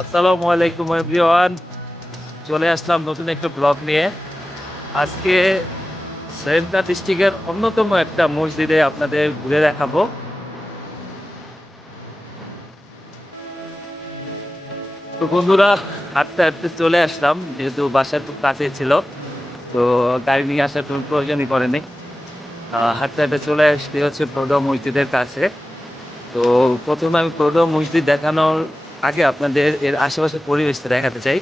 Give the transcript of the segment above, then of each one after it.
আসসালামু আলাইকুম এভরিওয়ান। চলে আসলাম নতুন একটা ব্লগ নিয়ে। আজকে সেন্টার ডিস্ট্রিক্টের অন্যতম একটা মসজিদে আপনাদের ঘুরে দেখাবো। তো বন্ধুরা, হাঁটতে হাঁটতে চলে আসলাম, যেহেতু বাসার খুব কাছে ছিল, তো গাড়ি নিয়ে আসার কোনো প্রয়োজনই পড়েনি। হাঁটতে হাঁটতে চলে আসতে হচ্ছে প্রদম মসজিদের কাছে। তো প্রথমে আমি প্রদম মসজিদ দেখানোর আগে আপনাদের এর আশেপাশের পরিবেশটা দেখাতে চাই।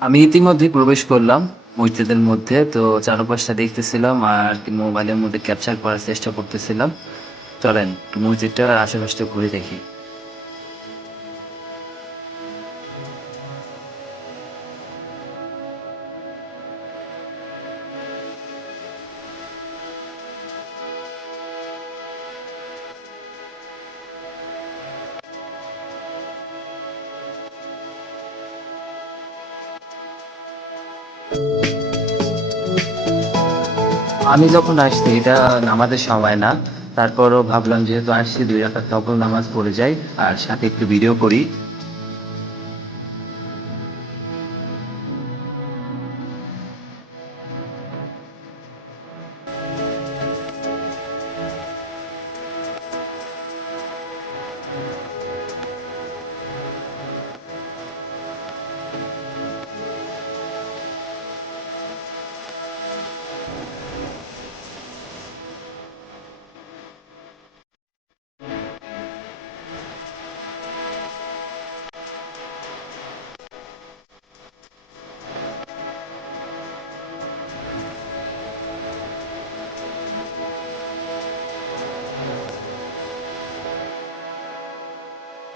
আমি ইতিমধ্যে প্রবেশ করলাম মসজিদের মধ্যে, তো চারপাশটা দেখতেছিলাম আর কি মোবাইলের মধ্যে ক্যাপচার করার চেষ্টা করতেছিলাম। চলেন মসজিদটা আশেপাশটা ঘুরে দেখি। আমি যখন আসছি, এটা নামাজের সময় না, তারপরও ভাবলাম যেহেতু আসছি, দুই রাখার তখন নামাজ পড়ে যাই, আর সাথে একটু ভিডিও করি।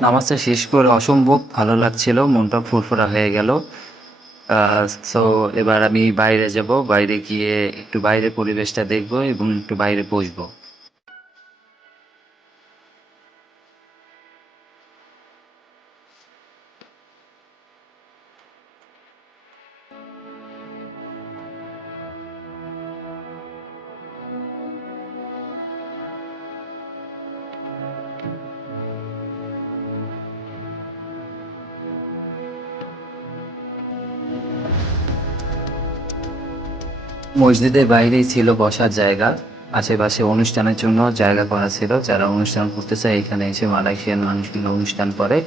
নামাজটা শেষ করে অসম্ভব ভালো লাগছিল, মনটা ফুরফুরা হয়ে গেল। সো এবার আমি বাইরে যাব, বাইরে গিয়ে একটু বাইরে পরিবেশটা দেখব এবং একটু বাইরে বসবো। মসজিদের বাইরেই ছিল বসার জায়গা, আশেপাশে অনুষ্ঠানের জন্য জায়গা করা ছিল, যারা অনুষ্ঠান করতে চায় এখানে এসে মালয়েশিয়ান মানুষগুলো অনুষ্ঠান করে।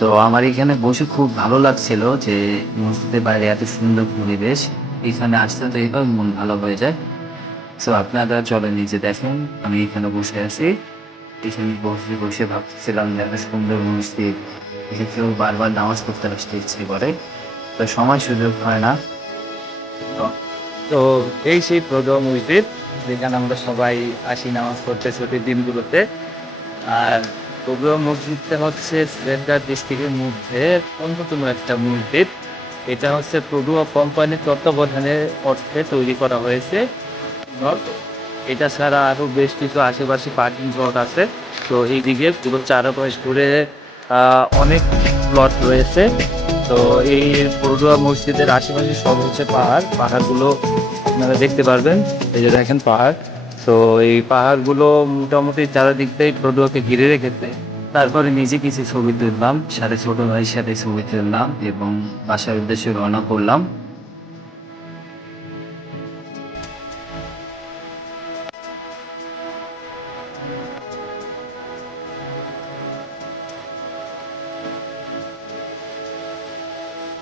তো আমার এখানে বসে খুব ভালো লাগছিল যে মসজিদের বাইরে এত সুন্দর পরিবেশ, এখানে আসতে তো এইভাবে মন ভালো হয়ে যায়। সো আপনারা চলে নিজে দেখেন, আমি এখানে বসে আছি। এখানে বসে বসে ভাবতেছিলাম যে এত সুন্দর মসজিদ এখানেও বারবার নামাজ পড়তে আসতে ইচ্ছে করে। তো সময় সুযোগ হয় না। তো এই সেই প্রদম মসজিদ, যেখানে আমরা সবাই আসি নামাজ পড়তে ছুটির দিনগুলোতে। আর প্রদম মসজিদটা হচ্ছে সেন্টার ডিস্ট্রিক্টের মধ্যে অন্যতম একটা মসজিদ। এটা হচ্ছে প্রদুয়া কোম্পানির তত্ত্বাবধানে অর্থে তৈরি করা হয়েছে। এটা ছাড়া আরও বেশ কিছু আশেপাশে পার্কিং প্লট আছে। তো এইদিকে পুরো চারপাশ ঘুরে অনেক প্লট রয়েছে। তো এই পড়ুয়া মসজিদের আশেপাশে সব হচ্ছে পাহাড়। পাহাড়গুলো আপনারা দেখতে পারবেন। এই যে দেখেন পাহাড়। তো এই পাহাড়গুলো মোটামুটি চারিদিক থেকে পড়ুয়াকে ঘিরে রেখেছে। তারপরে নিজে কিছু ছবি তুললাম, সাথে ছোট ভাইয়ের সাথে ছবি তুললাম এবং বাসার উদ্দেশ্যে রওনা করলাম।